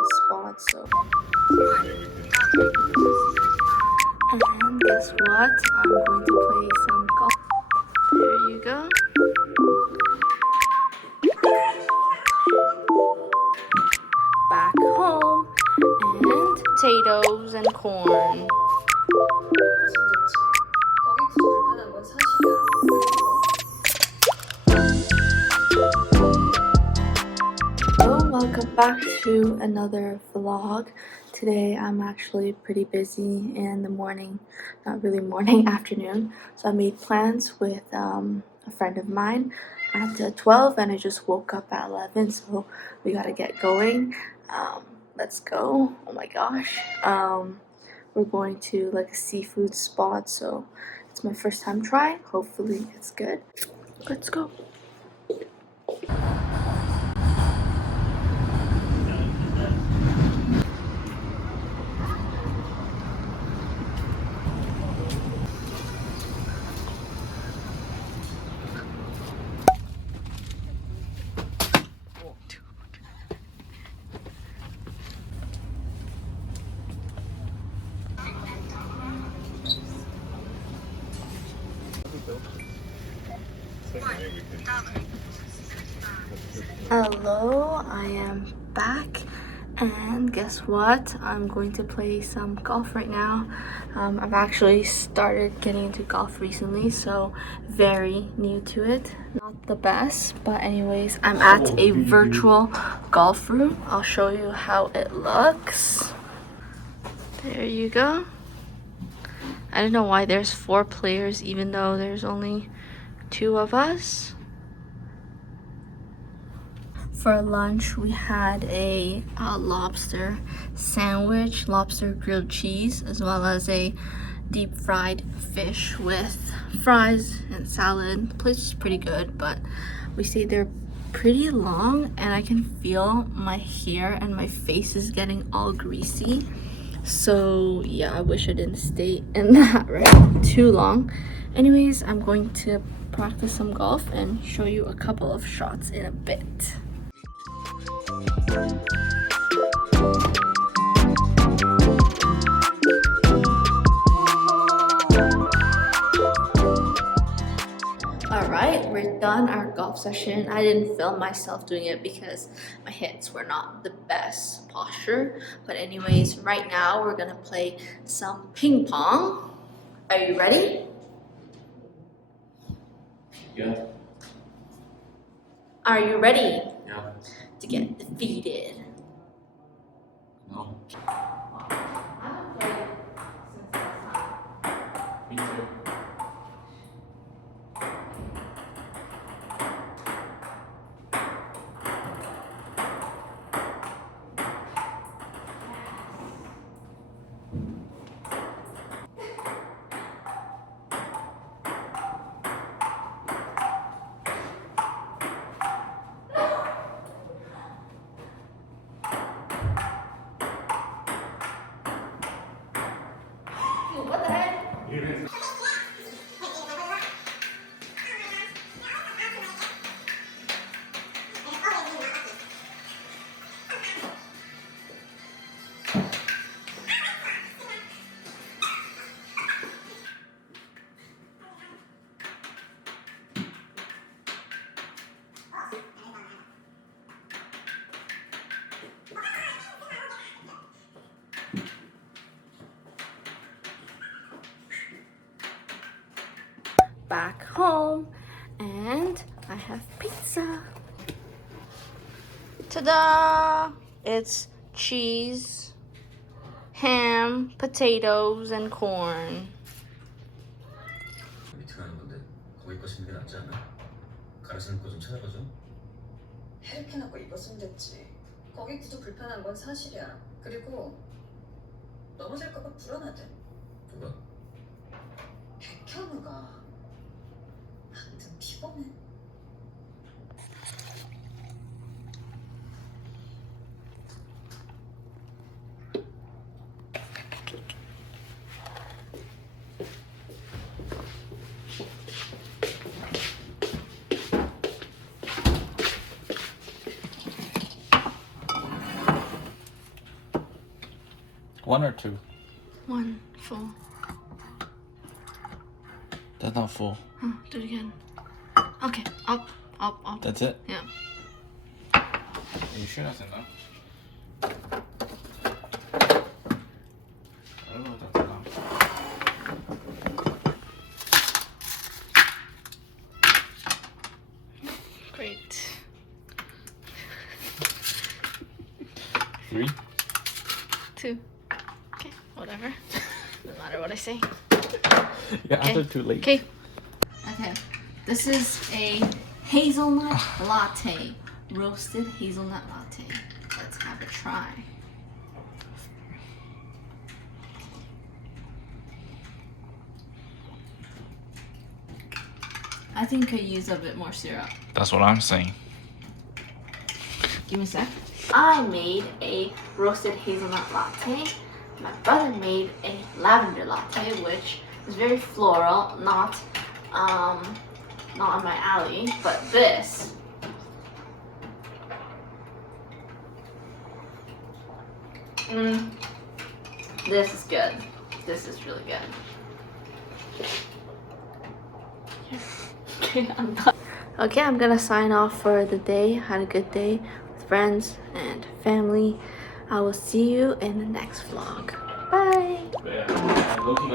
seafood spot. So, and guess what? I'm going to play some golf. There you go. Back home, and potatoes and corn. 거기 굳이 불편한 건 사실이야. 그리고 Hello, welcome back to another vlog. Today I'm actually pretty busy in the morning, not really morning, afternoon. So I made plans with a friend of mine at 12 and I just woke up at 11, so we gotta get going. Let's go. Oh my gosh. We're going to like a seafood spot, so it's my first time trying. Hopefully it's good. Let's go. Hello, I am back, and guess what? I'm going to play some golf right now. I've actually started getting into golf recently, so very new to it. Not the best, but anyways, I'm at a virtual golf room. I'll show you how it looks. There you go. I don't know why there's 4 players even though there's only 2 of us. For lunch, we had a lobster sandwich, lobster grilled cheese, as well as a deep fried fish with fries and salad. The place is pretty good, but we stayed there pretty long and I can feel my hair and my face is getting all greasy. So yeah, I wish I didn't stay in that right too long. Anyways, I'm going to practice some golf and show you a couple of shots in a bit. Alright, we're done our golf session. I didn't film myself doing it because my hits were not the best posture. But anyways, right now we're gonna play some ping pong. Are you ready? Yeah. Are you ready Yeah. to get defeated? No. I haven't played since last time. Me too. Dude, what the heck? Back home, and I have pizza. Ta-da! It's cheese, ham, potatoes, and corn. 미팅 하는 건데 거기 거 쓰는 게 낫지 않아? 가르치는 거 좀 찾아봐줘. 헤르키나 거 입었으면 됐지. 거기 구두 불편한 건 사실이야. 그리고 넘어질까봐 불안하대. 누가? 백현우가. 아무튼 피곤해. 1 or 2? 1 full. That's not full. Huh, do it again. Okay, up. That's it? Yeah. Are you sure that's enough? Oh, that's enough. Great. 3? 2. Okay, whatever. No matter what I say. Yeah, Okay. after too late. Okay. Okay. This is a hazelnut latte. Roasted hazelnut latte. Let's have a try. I think I use a bit more syrup. That's what I'm saying. Give me a sec. I made a roasted hazelnut latte. My brother made a lavender latte, which is very floral, not on my alley, but this this is good. This is really good. Okay, I'm gonna sign off for the day. Had a good day with friends and family. I will see you in the next vlog. Bye. Yeah,